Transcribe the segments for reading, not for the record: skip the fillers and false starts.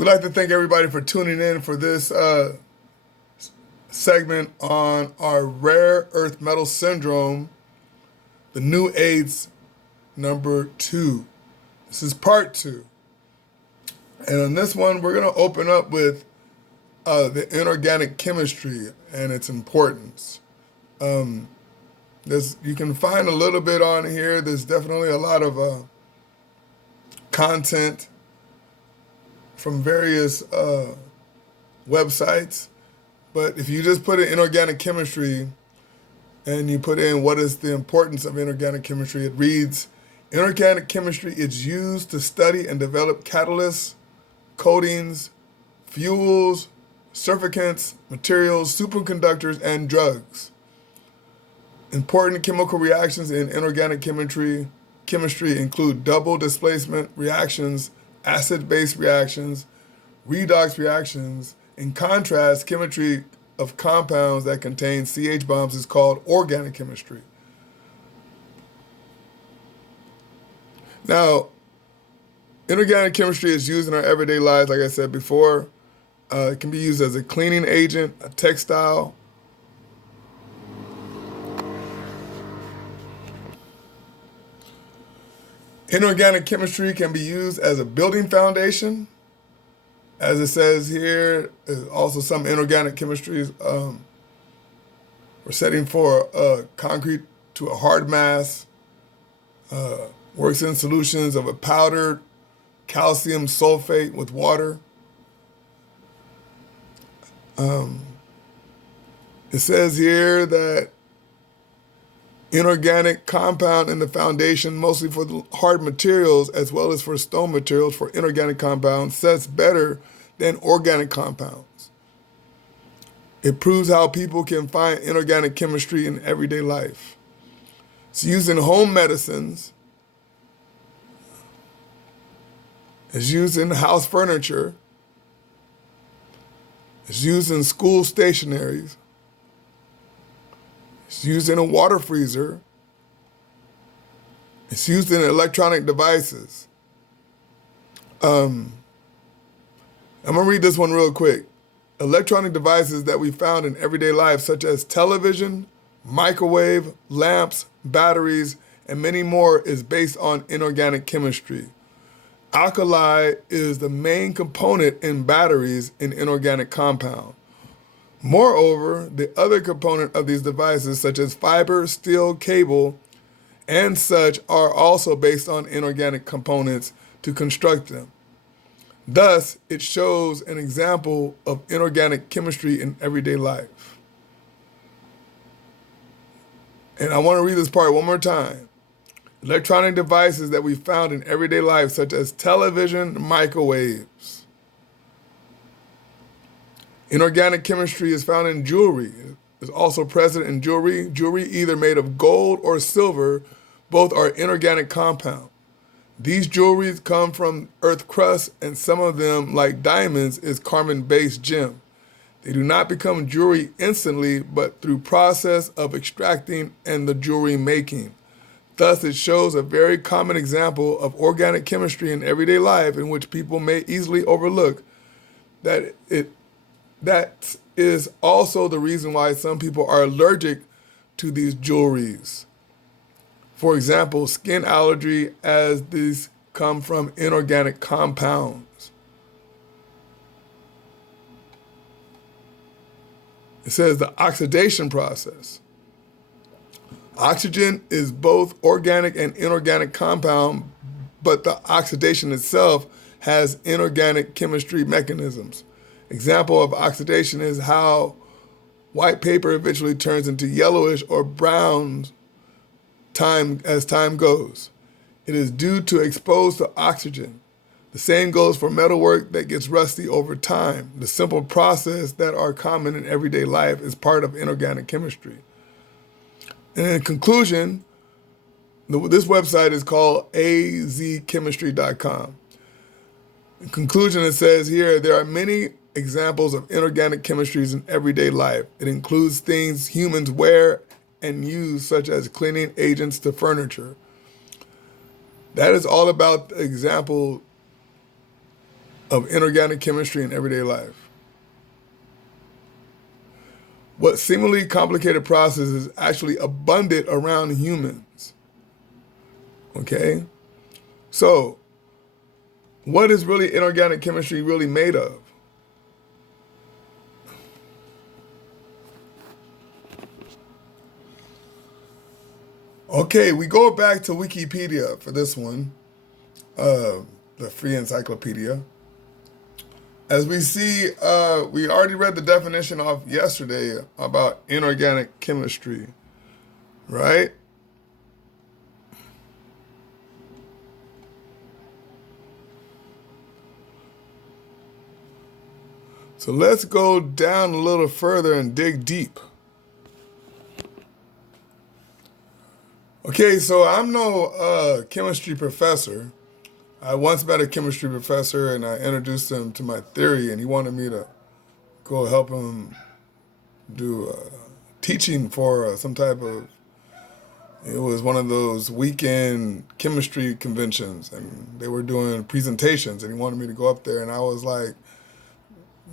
We'd like to thank everybody for tuning in for this segment on our rare earth metal syndrome, the new AIDS number 2. This is part 2. And on this one, we're going to open up with the inorganic chemistry and its importance. You can find a little bit on here. There's definitely a lot of content from various websites. But if you just put in inorganic chemistry and you put in what is the importance of inorganic chemistry, it reads, inorganic chemistry is used to study and develop catalysts, coatings, fuels, surfactants, materials, superconductors, and drugs. Important chemical reactions in inorganic chemistry include double displacement reactions, acid-base reactions, redox reactions. In contrast, chemistry of compounds that contain CH bonds is called organic chemistry. Now, inorganic chemistry is used in our everyday lives, like I said before. It can be used as a cleaning agent, a textile. Inorganic chemistry can be used as a building foundation. As it says here, there's also some inorganic chemistries. We're setting for concrete to a hard mass. Works in solutions of a powdered calcium sulfate with water. It says here that inorganic compound in the foundation, mostly for the hard materials as well as for stone materials, for inorganic compounds, sets better than organic compounds. It proves how people can find inorganic chemistry in everyday life. It's used in home medicines. It's used in house furniture. It's used in school stationaries. It's used in a water freezer. It's used in electronic devices. I'm going to read this one real quick. Electronic devices that we found in everyday life, such as television, microwave, lamps, batteries, and many more, is based on inorganic chemistry. Alkali is the main component in batteries in inorganic compound. Moreover, the other component of these devices, such as fiber, steel, cable, and such, are also based on inorganic components to construct them. Thus, it shows an example of inorganic chemistry in everyday life. And I want to read this part one more time. Electronic devices that we found in everyday life, such as television, microwaves. Inorganic chemistry is found in jewelry. It is also present in jewelry. Jewelry either made of gold or silver, both are inorganic compound. These jewelries come from earth crust, and some of them, like diamonds, is carbon-based gem. They do not become jewelry instantly, but through process of extracting and the jewelry making. Thus, it shows a very common example of organic chemistry in everyday life in which people may easily overlook that is also the reason why some people are allergic to these jewelries. For example, skin allergy, as these come from inorganic compounds. It says the oxidation process. Oxygen is both organic and inorganic compound, but the oxidation itself has inorganic chemistry mechanisms. Example of oxidation is how white paper eventually turns into yellowish or brown as time goes. It is due to exposed to oxygen. The same goes for metalwork that gets rusty over time. The simple process that are common in everyday life is part of inorganic chemistry. And in conclusion, this website is called azchemistry.com. In conclusion, it says here, there are many examples of inorganic chemistries in everyday life. It includes things humans wear and use, such as cleaning agents to furniture. That is all about the example of inorganic chemistry in everyday life. What seemingly complicated process is actually abundant around humans. Okay? So, what is really inorganic chemistry really made of? Okay, we go back to Wikipedia for this one, the free encyclopedia. As we see, we already read the definition off yesterday about inorganic chemistry, right? So let's go down a little further and dig deep. Okay, so I'm no chemistry professor. I once met a chemistry professor and I introduced him to my theory, and he wanted me to go help him do teaching for some type of, it was one of those weekend chemistry conventions, and they were doing presentations, and he wanted me to go up there, and I was like,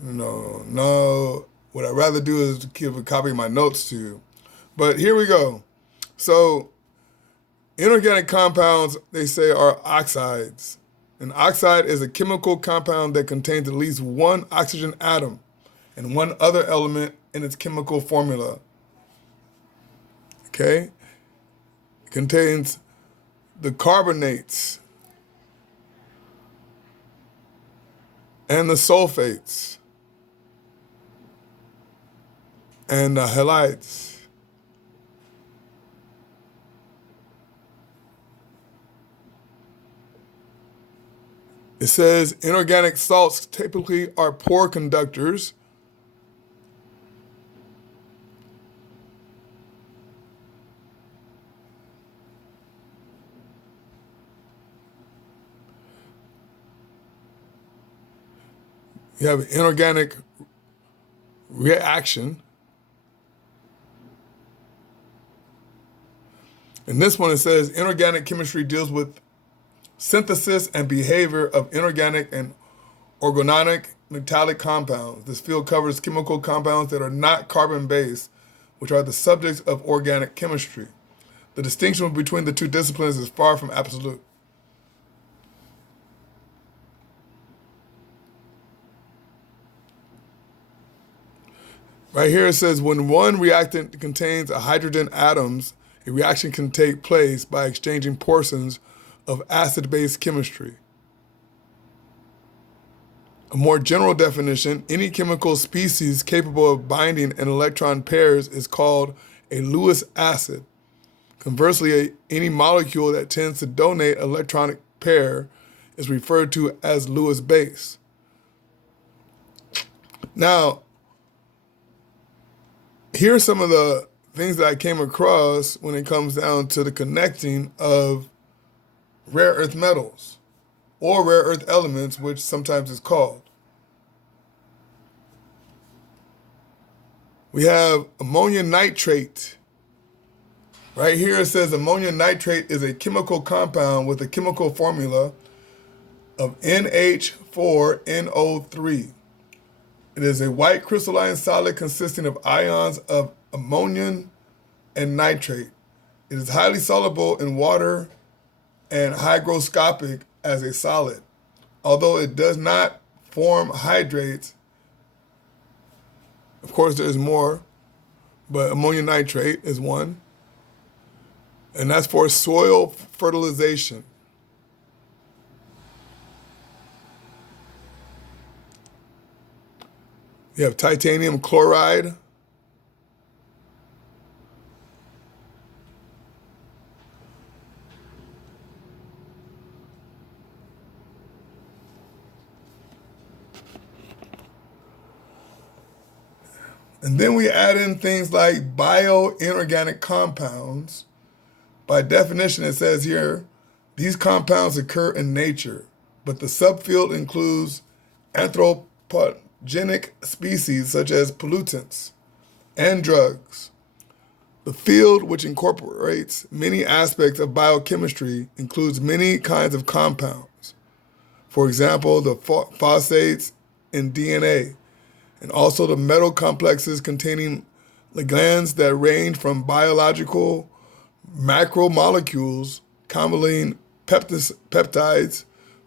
no, what I'd rather do is give a copy of my notes to you. But here we go. So, inorganic compounds, they say, are oxides. An oxide is a chemical compound that contains at least one oxygen atom and one other element in its chemical formula. Okay? It contains the carbonates and the sulfates and the halides. It says inorganic salts typically are poor conductors. You have inorganic reaction. In this one, it says inorganic chemistry deals with synthesis and behavior of inorganic and organic metallic compounds. This field covers chemical compounds that are not carbon-based, which are the subjects of organic chemistry. The distinction between the two disciplines is far from absolute. Right here it says when one reactant contains a hydrogen atoms, a reaction can take place by exchanging portions of acid-base chemistry. A more general definition, any chemical species capable of binding an electron pairs is called a Lewis acid. Conversely, any molecule that tends to donate electronic pair is referred to as Lewis base. Now, here are some of the things that I came across when it comes down to the connecting of rare earth metals, or rare earth elements, which sometimes is called. We have ammonia nitrate. Right here it says ammonia nitrate is a chemical compound with a chemical formula of NH4NO3. It is a white crystalline solid consisting of ions of ammonium and nitrate. It is highly soluble in water and hygroscopic as a solid. Although it does not form hydrates, of course there's more, but ammonium nitrate is one. And that's for soil fertilization. You have titanium chloride. And then we add in things like bioinorganic compounds. By definition, it says here, these compounds occur in nature, but the subfield includes anthropogenic species such as pollutants and drugs. The field, which incorporates many aspects of biochemistry, includes many kinds of compounds. For example, the phosphates in DNA, and also the metal complexes containing ligands that range from biological macromolecules, covalent peptides,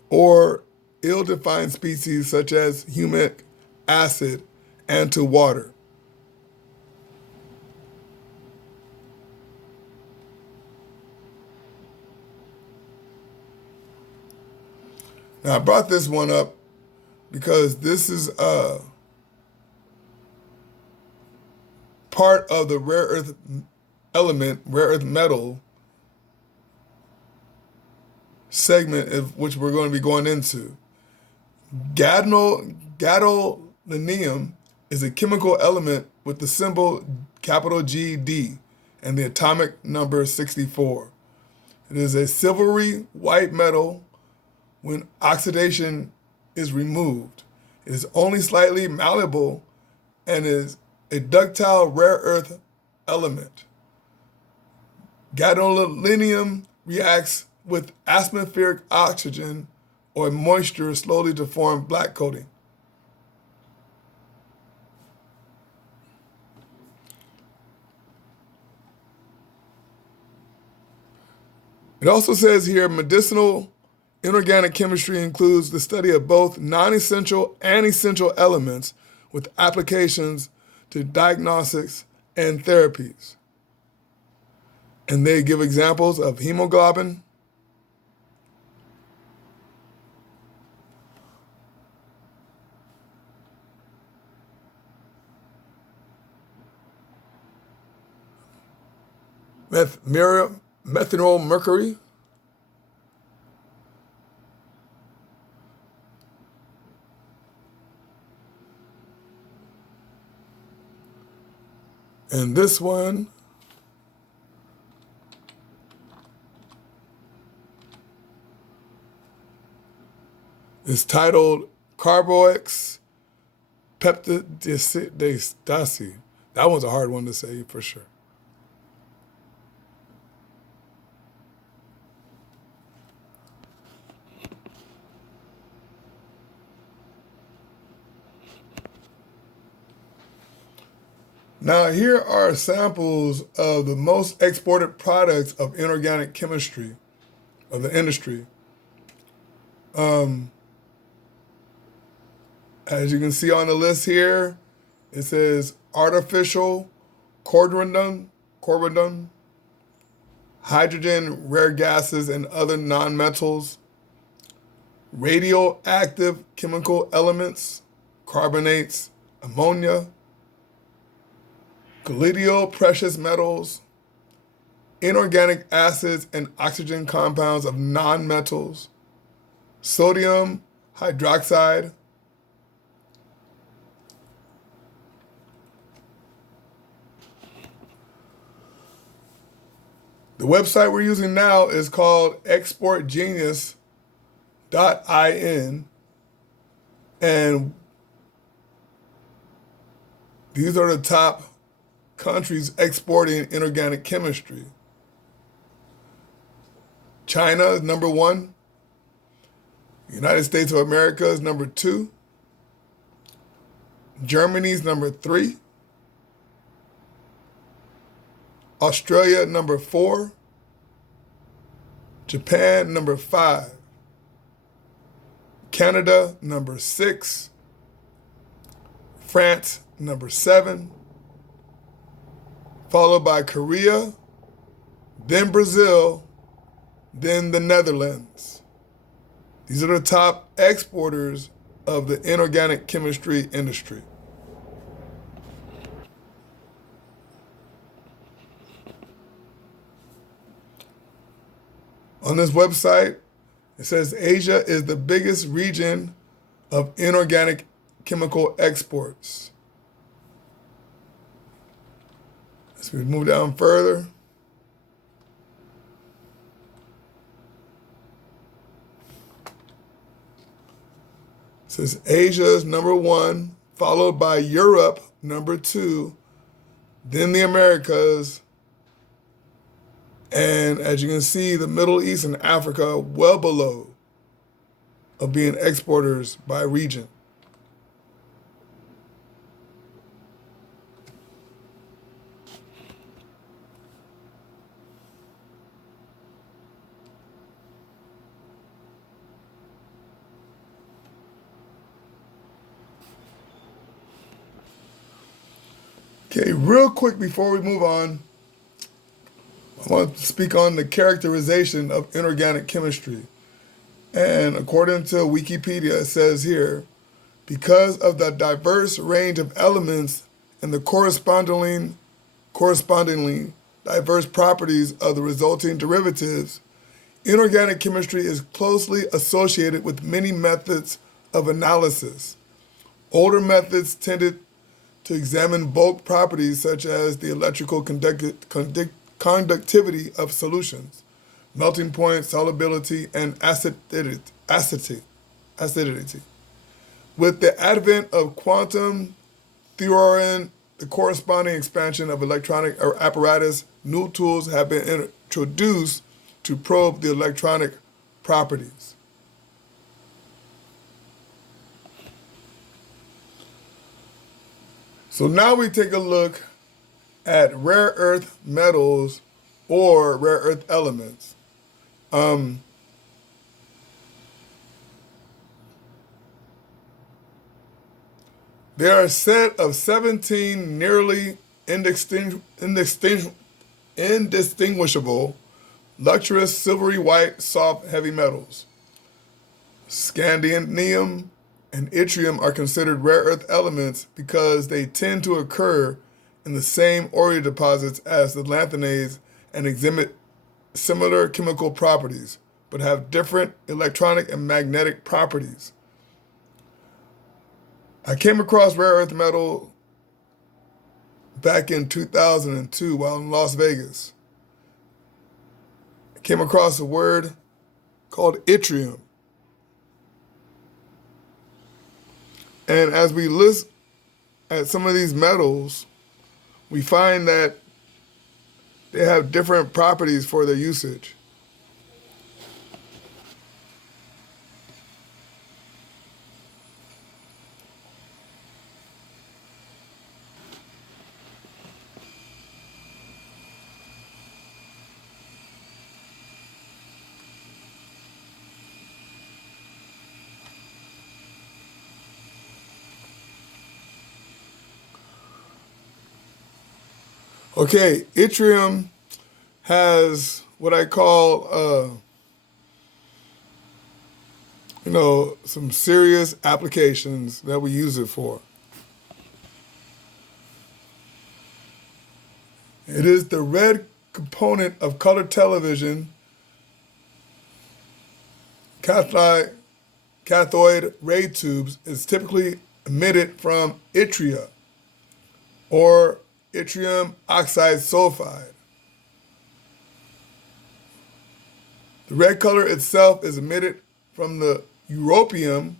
or ill-defined species such as humic acid, and to water. Now, I brought this one up because this is part of the rare earth element, rare earth metal segment, of which we're going to be going into. Gadolinium is a chemical element with the symbol capital GD and the atomic number 64. It is a silvery white metal when oxidation is removed. It is only slightly malleable and is a ductile rare earth element. Gadolinium reacts with atmospheric oxygen or moisture slowly to form black coating. It also says here, medicinal inorganic chemistry includes the study of both non-essential and essential elements with applications to diagnostics and therapies. And they give examples of hemoglobin, methanol mercury, and this one is titled carbox peptidase. That one's a hard one to say for sure. Now, here are samples of the most exported products of inorganic chemistry, of the industry. As you can see on the list here, it says artificial corundum, hydrogen, rare gases, and other nonmetals, radioactive chemical elements, carbonates, ammonia, colloidal precious metals, inorganic acids and oxygen compounds of nonmetals, sodium hydroxide, the website we're using now is called exportgenius.in, and these are the top countries exporting inorganic chemistry. China is number 1. United States of America is number 2. Germany is number 3. Australia number 4. Japan number 5. Canada number 6. France number 7. Followed by Korea, then Brazil, then the Netherlands. These are the top exporters of the inorganic chemistry industry. On this website, it says Asia is the biggest region of inorganic chemical exports. As we move down further, it says Asia is number 1, followed by Europe, number 2, then the Americas, and as you can see, the Middle East and Africa well below. of being exporters by region. Okay, real quick before we move on, I want to speak on the characterization of inorganic chemistry. And according to Wikipedia, it says here, because of the diverse range of elements and the correspondingly diverse properties of the resulting derivatives, inorganic chemistry is closely associated with many methods of analysis. Older methods tended to examine bulk properties such as the electrical conductivity of solutions, melting point, solubility, and acidity. With the advent of quantum theory, the corresponding expansion of electronic apparatus, new tools have been introduced to probe the electronic properties. So now we take a look at rare earth metals or rare earth elements. There are a set of 17 nearly indistinguishable, lustrous, silvery white, soft, heavy metals. Scandium and yttrium are considered rare earth elements because they tend to occur in the same ore deposits as the lanthanides and exhibit similar chemical properties, but have different electronic and magnetic properties. I came across rare earth metal back in 2002 while in Las Vegas. I came across a word called yttrium. And as we look at some of these metals, we find that they have different properties for their usage. Okay, yttrium has what I call, some serious applications that we use it for. It is the red component of color television, cathode ray tubes is typically emitted from Atria or yttrium oxide sulfide. The red color itself is emitted from the europium,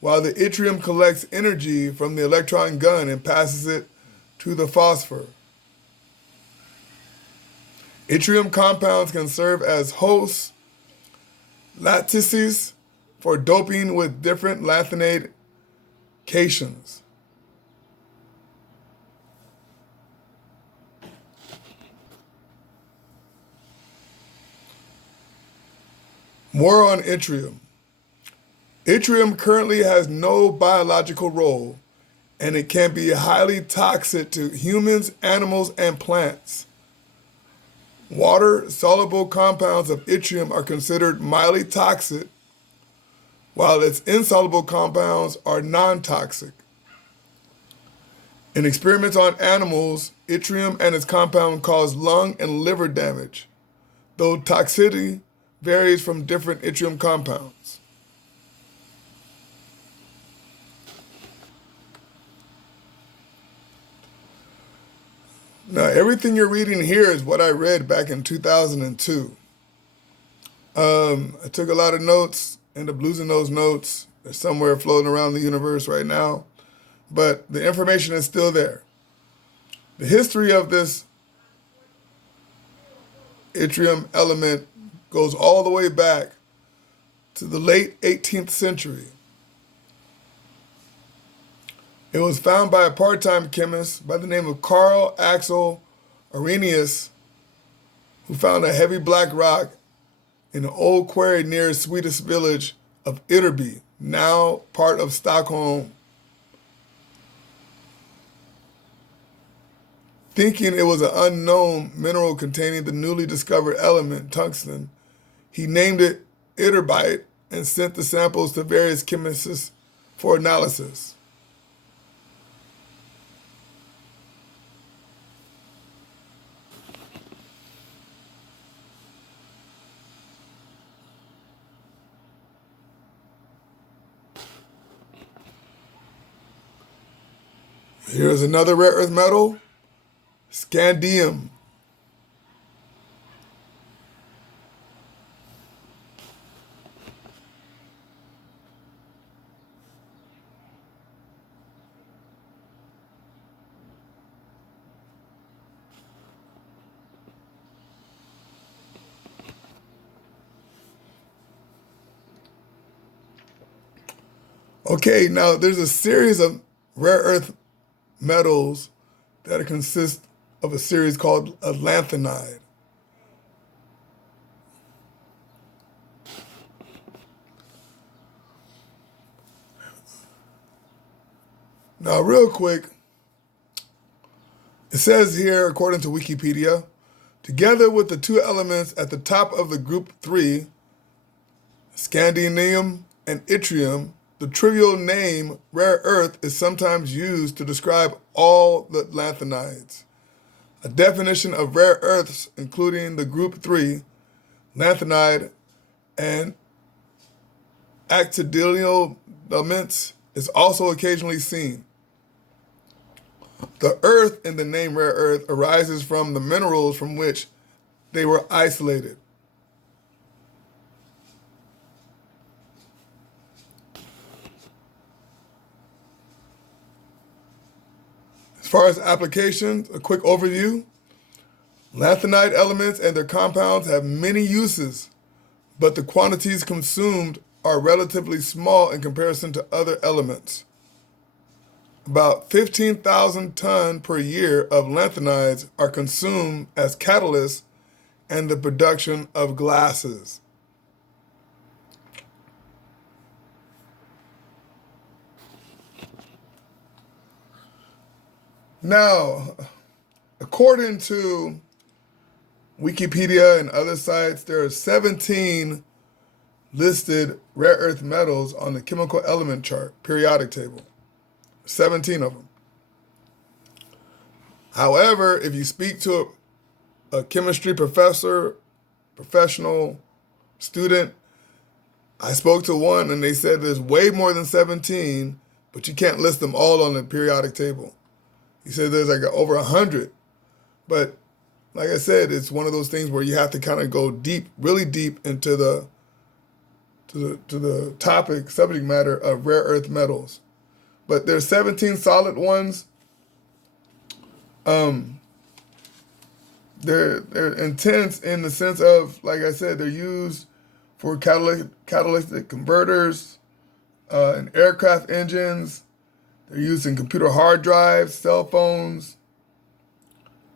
while the yttrium collects energy from the electron gun and passes it to the phosphor. Yttrium compounds can serve as host lattices for doping with different lanthanide cations. More on yttrium. Yttrium currently has no biological role, and it can be highly toxic to humans, animals, and plants. Water-soluble compounds of yttrium are considered mildly toxic, while its insoluble compounds are non-toxic. In experiments on animals, yttrium and its compound cause lung and liver damage, though toxicity varies from different yttrium compounds. Now, everything you're reading here is what I read back in 2002. I took a lot of notes, end up losing those notes. They're somewhere floating around the universe right now, but the information is still there. The history of this yttrium element goes all the way back to the late 18th century. It was found by a part-time chemist by the name of Carl Axel Arrhenius, who found a heavy black rock in an old quarry near Swedish village of Ytterby, now part of Stockholm. Thinking it was an unknown mineral containing the newly discovered element, tungsten, he named it Ytterbite and sent the samples to various chemists for analysis. Here's another rare earth metal, Scandium. Okay, now there's a series of rare earth metals that consist of a series called a lanthanide. Now, real quick, it says here, according to Wikipedia, together with the two elements at the top of the group 3, Scandium and Yttrium, the trivial name rare earth is sometimes used to describe all the lanthanides. A definition of rare earths, including the group 3, lanthanide, and actinidial elements, is also occasionally seen. The earth in the name rare earth arises from the minerals from which they were isolated. As far as applications, a quick overview. Lanthanide elements and their compounds have many uses, but the quantities consumed are relatively small in comparison to other elements. About 15,000 tons per year of lanthanides are consumed as catalysts in the production of glasses. Now, according to Wikipedia and other sites, there are 17 listed rare earth metals on the chemical element chart, periodic table. 17 of them. However, if you speak to a chemistry professor, professional, student, I spoke to one and they said there's way more than 17, but you can't list them all on the periodic table. He said there's like over 100. But like I said, it's one of those things where you have to kind of go deep, really deep into the topic, subject matter of rare earth metals. But there's 17 solid ones. They're intense in the sense of, like I said, they're used for catalytic converters, in aircraft engines. They're used in computer hard drives, cell phones.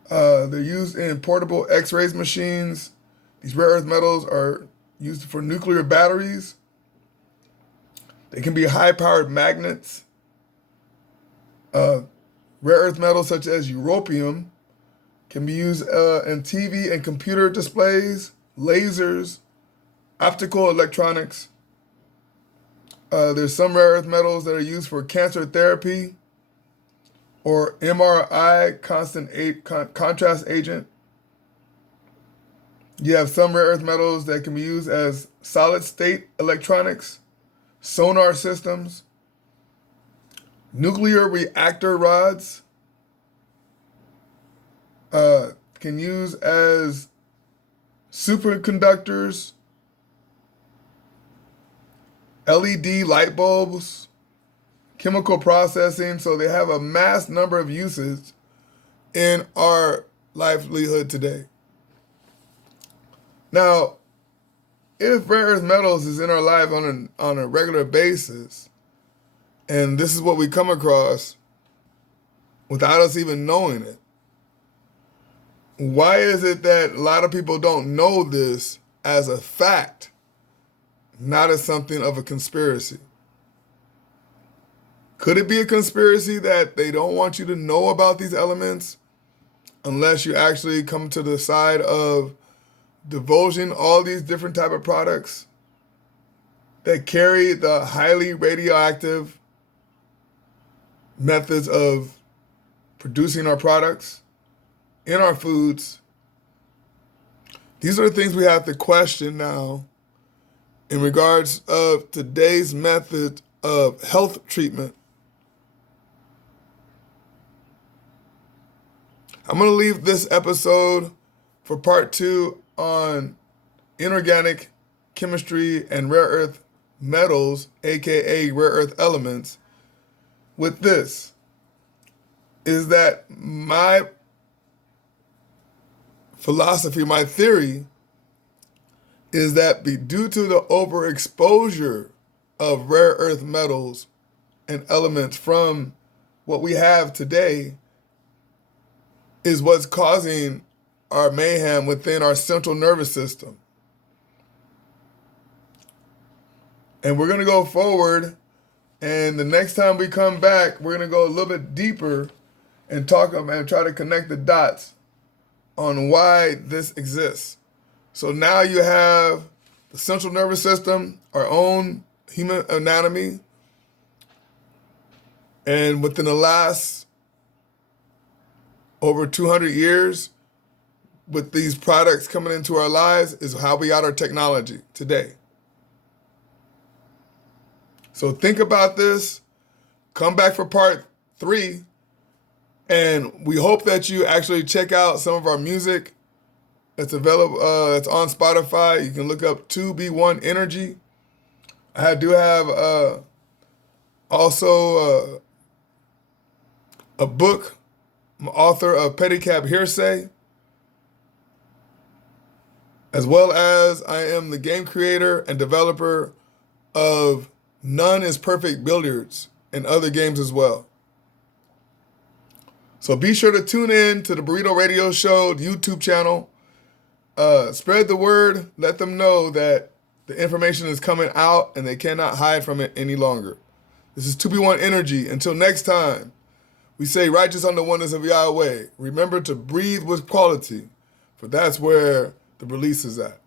They're used in portable X-rays machines. These rare earth metals are used for nuclear batteries. They can be high-powered magnets. Rare earth metals such as europium can be used in TV and computer displays, lasers, optical electronics. There's some rare earth metals that are used for cancer therapy or MRI contrast agent. You have some rare earth metals that can be used as solid state electronics, sonar systems, nuclear reactor rods, can use as superconductors, LED light bulbs, chemical processing. So they have a mass number of uses in our livelihood today. Now, if rare earth metals is in our life on a regular basis, and this is what we come across without us even knowing it, why is it that a lot of people don't know this as a fact, not as something of a conspiracy? Could it be a conspiracy that they don't want you to know about these elements unless you actually come to the side of divulging all these different type of products that carry the highly radioactive methods of producing our products in our foods? These are the things we have to question now in regards of today's method of health treatment. I'm going to leave this episode for part 2 on inorganic chemistry and rare earth metals, aka rare earth elements, with this, is that my philosophy, my theory, is that due to the overexposure of rare earth metals and elements from what we have today is what's causing our mayhem within our central nervous system. And we're going to go forward, and the next time we come back, we're going to go a little bit deeper and talk and try to connect the dots on why this exists. So now you have the central nervous system, our own human anatomy, and within the last over 200 years, with these products coming into our lives, is how we got our technology today. So think about this. Come back for part 3. And we hope that you actually check out some of our music. It's available. It's on Spotify. You can look up 2B1 Energy. I do have also a book. I'm author of Pedicab Hearsay, as well as I am the game creator and developer of None is Perfect Billiards and other games as well. So be sure to tune in to the Burrito Radio Show YouTube channel. Spread the word. Let them know that the information is coming out and they cannot hide from it any longer. This is 2B1 Energy. Until next time, we say righteous on the oneness of Yahweh. Remember to breathe with quality, for that's where the release is at.